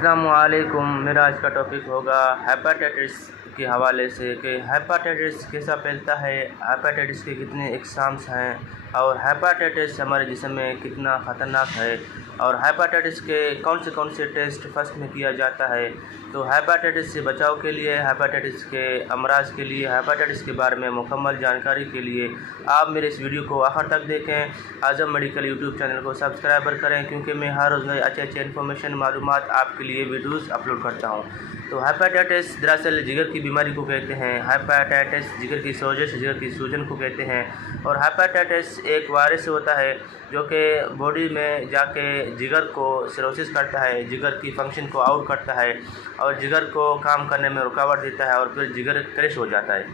السلام علیکم۔ میرا آج کا ٹاپک ہوگا ہیپاٹائٹس کے حوالے سے کہ ہیپاٹائٹس کیسا پھیلتا ہے، ہیپاٹائٹس کے کتنے اقسام ہیں اور ہیپاٹائٹس ہمارے جسم میں کتنا خطرناک ہے اور ہیپاٹائٹس کے کون سے ٹیسٹ فرسٹ میں کیا جاتا ہے۔ تو ہیپاٹائٹس سے بچاؤ کے لیے، ہیپاٹائٹس کے امراض کے لیے، ہیپاٹائٹس کے بارے میں مکمل جانکاری کے لیے آپ میرے اس ویڈیو کو آخر تک دیکھیں۔ اعظم میڈیکل یوٹیوب چینل کو سبسکرائبر کریں کیونکہ میں ہر روز نئے اچھے انفارمیشن معلومات آپ کے لیے ویڈیوز اپلوڈ کرتا ہوں۔ تو ہیپاٹائٹس دراصل جگر کی بیماری کو کہتے ہیں۔ ہیپاٹائٹس جگر کی سوزش، جگر کی سوجن کو کہتے ہیں اور ہیپاٹائٹس ایک وائرس ہوتا ہے جو کہ باڈی میں جا کے جگر کو سیروسس کرتا ہے، جگر کی فنکشن کو آؤٹ کرتا ہے اور جگر کو کام کرنے میں رکاوٹ دیتا ہے اور پھر جگر کریش ہو جاتا ہے۔